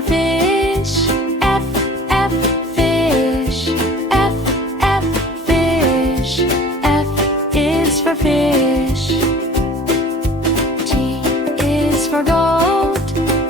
for fish. F, F, fish. F, F, fish. F is for fish. G is for goat.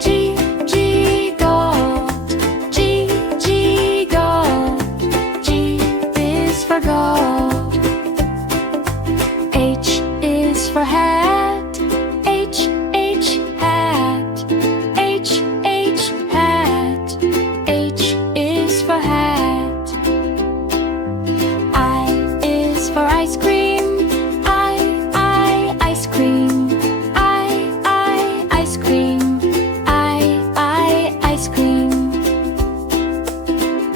G, G, goat. G, G, goat. G is for goat. H is for hat. H, H, hat. H, H, hat. H is for hat. I is for ice cream. I, ice cream. I, ice cream. I, ice cream.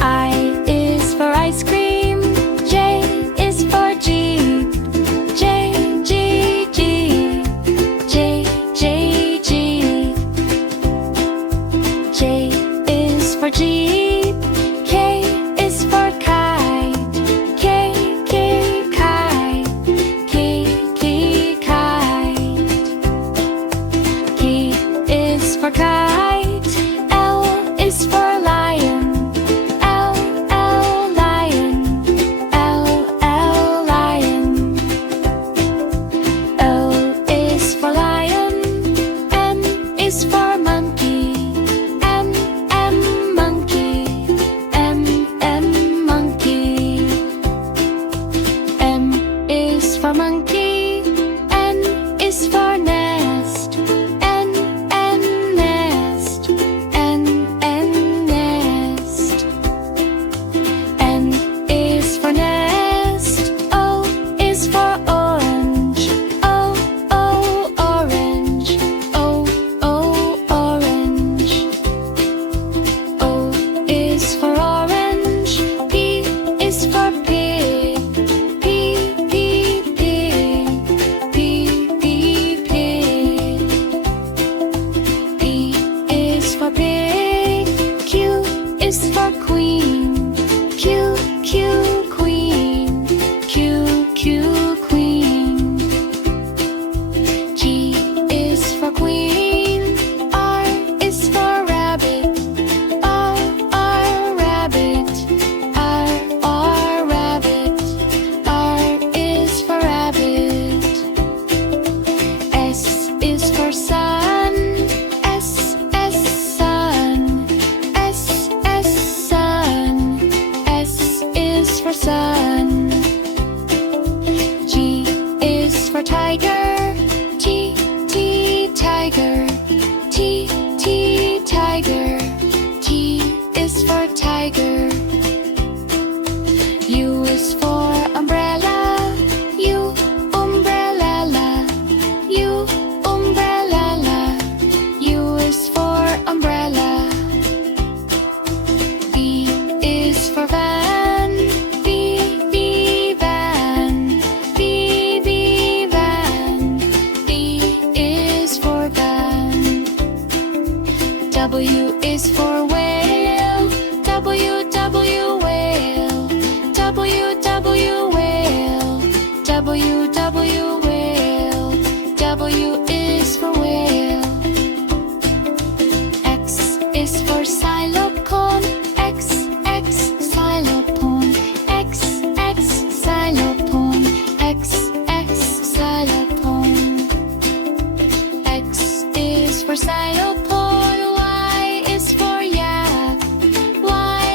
I is for ice cream. J is for Jeep. J, G, Jeep. J, J, Jeep. J is for Jeep. K is for kite. K, K, kite. K, K, kite. K is for kite. L is for lion. L, L, lion. L, L, lion. O is for lion. M is for monkey. M, M, monkey. M, M, monkey. M is for monkey. N is for nest. N, N, nest. N, N, nest. N is for nest. O is for orange. O, O, orange. O, O, orange. O is for orange. P is for pig. P, P, pig. P, P, pig. P is for pig. Q is for queen. Q, Q, queen. Q, Q, queen. G is for queen. R is for rabbit. R, R, rabbit. R, R, rabbit. R is for rabbit. S is for sun. S, S, sun. S, S, sun. S is for sun. G is for tiger. T, T, tiger. T, T, tiger. T is for tiger. U is for umbrella. U, umbrella. U, umbrella. U is for umbrella. V is for van. V, V, van. V, V, van. V is for van. W is for whale. W, W, whale. W, W, whale. W, W, whale. W is for whale. X is for xylophone. X, X, xylophone. X, X, xylophone. X, X, xylophone. X is for xylophone. Y is for yak. Y,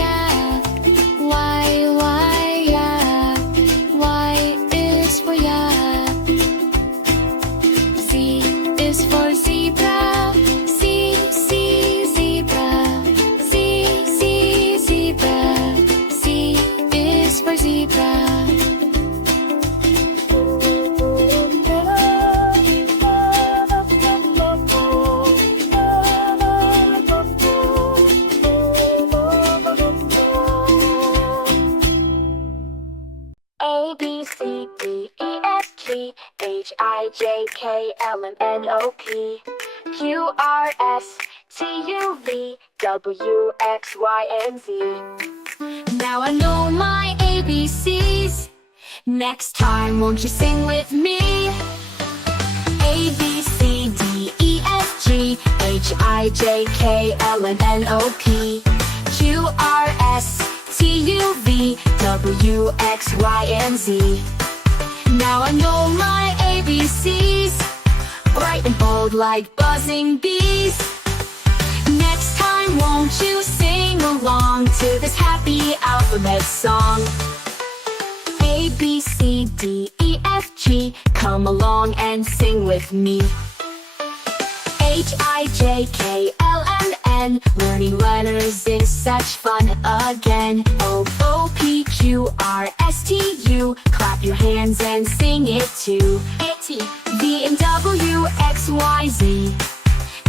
yak. Y, yak. Y is for yak. Z is for zebra. Z, zebra. Z, zebra. Z is for zebra. A, B, C, D, E, F, G, H, I, J, K, L, M, N, O, P, Q, R, S, T, U, V, W, X, Y, and Z. Now I know my ABCs. Next time, won't you sing with me? A, B, C, D, E, F, G, H, I, H-I-J-K-L-M-N-O-P Q-R-S-T-U-V W-X-Y-and-Z. Now I know my ABCs, bright and bold like buzzing bees. Next time won't you sing along to this happy alphabet song? A, B, C, D, E, F, G, come along and sing with me. H-I-J-K-L-M-N, learning letters is such fun again. O-O-P-Q-R-S-T-U, clap your hands and sing it too. V and W-X-Y-Z,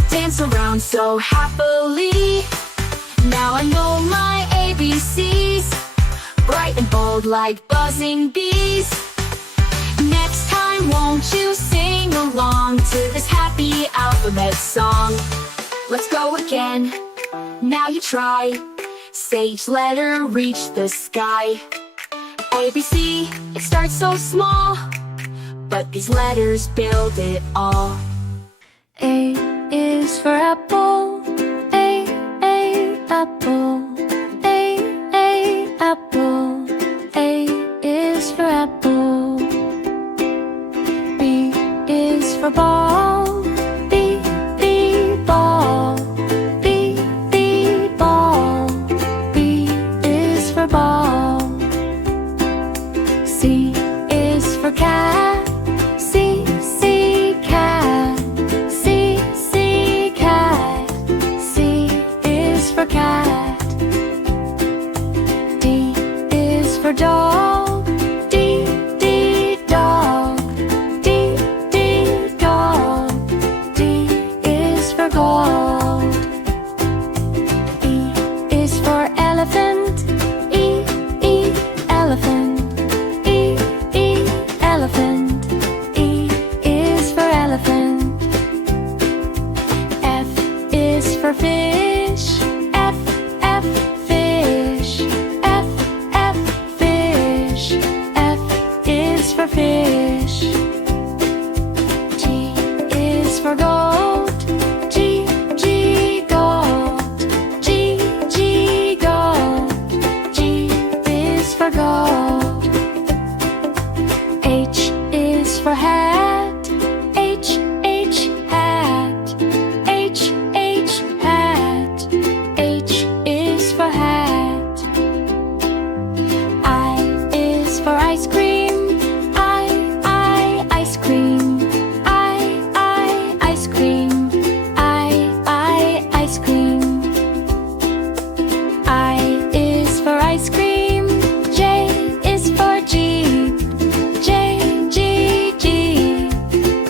dance around so happily. Now I know my ABCs, bright and bold like buzzing bees. Next time won't you sing along to this happy alphabet song? Let's go again, now you try. Say each letter reach the sky. ABC, it starts so small, but these letters build it all. A is for apple, A, apple. A, apple. A is for apple. B is for ball, B, ball. B, ball. B is for ball. C is for cat, C, cat. C, cat. C is for cat. D is for dog, D, dog. D, dog. D is for gold. E is for elephant, E, elephant. E, elephant. E is for elephant. F is for fish, F, fish. F, fish. F is for fish. G is for gold, G, gold. G, gold. G is for gold. H is for hat, H, hat. H, hat. H is for hat. I is for ice cream, I, ice cream. I, ice cream. I, ice cream. I is for ice cream, J is for Jeep. J, Jeep.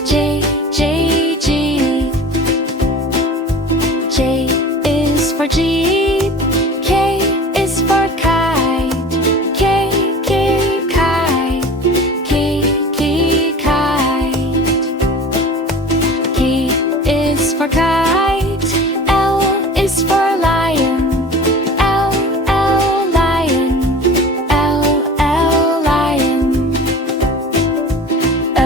J, Jeep. J is for Jeep, K is for kite. K, kite. K, kite. K is for kite, L is for lion. L, lion. L, lion. O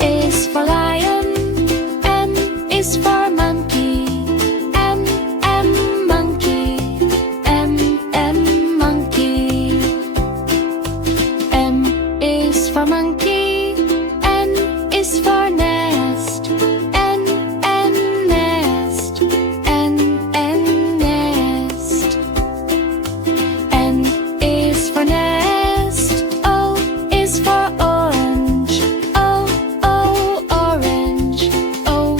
is for lion, M is for monkey. M, monkey. M, monkey. M is for monkey, N is for nest. N, nest. N, nest. N is for nest, O is for orange. O, orange. O,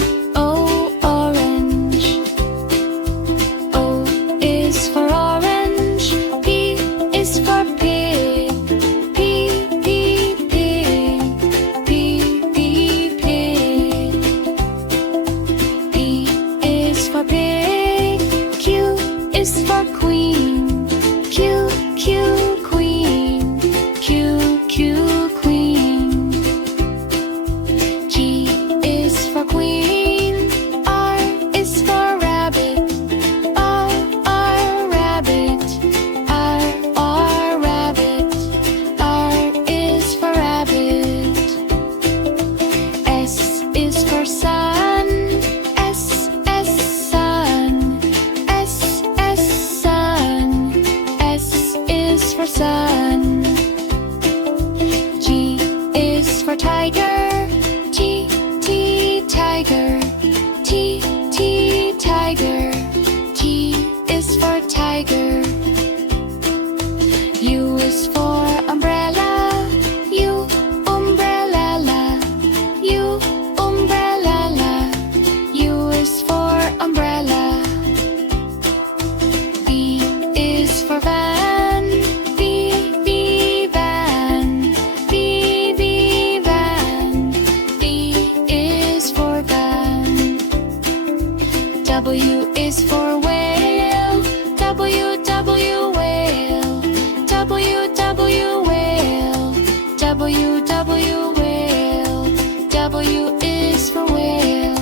W is for whale. W, W, whale. W, W, whale. W, W, whale. W is for whale.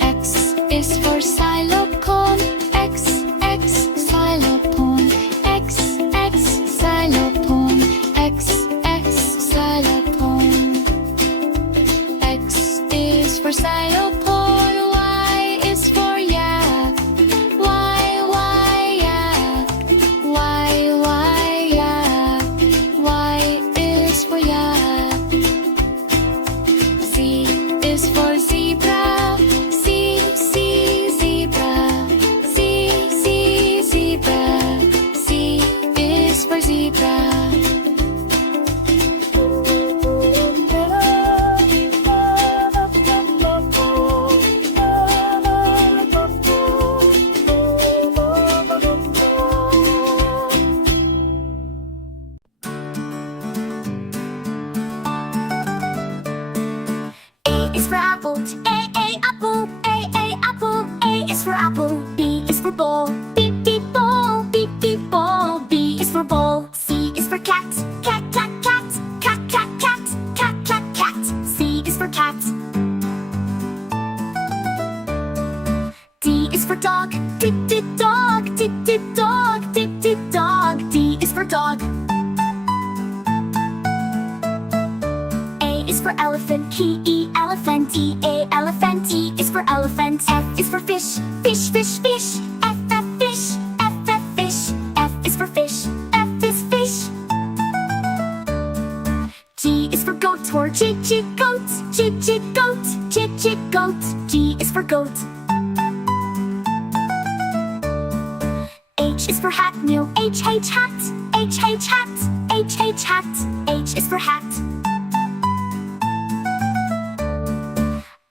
X is for xylophone. X, X, xylophone. X, X, xylophone. X, X, xylophone. X is for xylophone. Y is for yak. Y, Y, yak. Y, Y, yak. Y is for yak. Z is for zebra. Z, Z, zebra. Z, Z, zebra. Z is for zebra. A is for apple. A, apple. A, apple. A is for apple. B is for ball. B, ball. B, ball. B is for ball. C is for cat. Cat, cat, cat. Cat, cat, cat. Cat, cat, cat. C is for cat. D is for dog. D, dog. D, dog. D, dog. D is for dog. A is for elephant. E, elephant. E, elephant. E is for elephant. F is for fish. Fish, fish, fish. F, fish. F, fish. F is for fish. F is fish. G is for goat or G, goat. G, goat. G, goat. G is for goat. H is for hat. New. H, hat. H, hat. H, hat. H is for hat.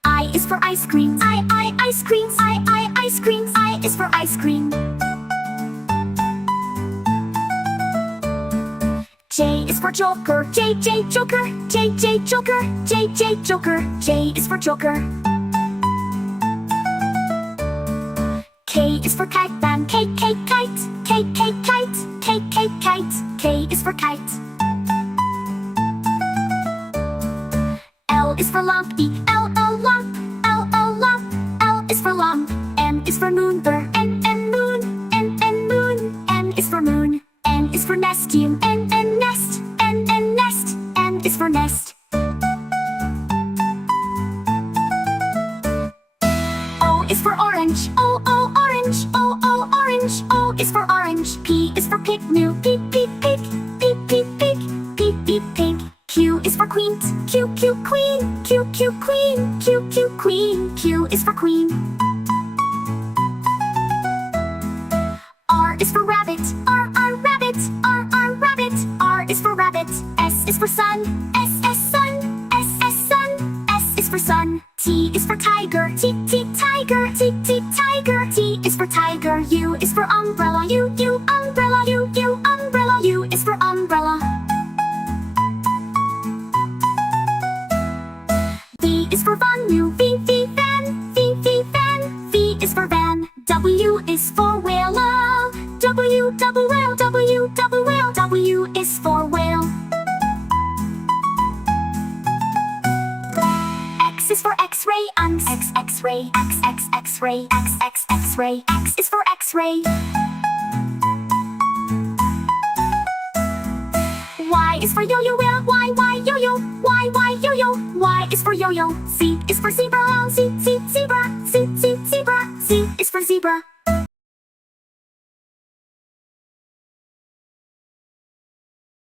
I is for ice cream. I, ice cream. I, ice cream. I is for ice cream. J is for joker. J, joker. J, joker. J, joker. J is for joker. K is for kite man. K, kite. K, kite. K, kite. K is for kite. L is for lump. E, lump. L, lump. L is for lump. M is for moon. N, moon. N, moon. N is for moon. N is for nest. N, nest. N, nest. N is for nest. O is for orange. O, orange. O, orange. O is for orange. P is for pig. New. P, pig. P, pig. P, pig. Q is for queen. Q, queen. Q, queen. Q, queen. Q is for queen. R is for rabbit. R, rabbit. R, rabbit. R is for rabbit. S is for sun. S, sun. S, sun. S is for sun. T is for tiger. T, tiger. T, tiger. T is for tiger. U is for umbrella. U, umbrella. U, umbrella. U is for umbrella. V is for van. New. V, van. V, van. V is for van. W is for whale. W, whale. W, whale. W is for whale. X is for X-ray. X, X-ray. X, X-ray. X, X-ray. X is for X-ray. Y is for yo-yo. Y, yo-yo. Y, yo-yo. Y is for yo-yo. Z is for zebra. Z, zebra. Z, zebra. Z is for zebra.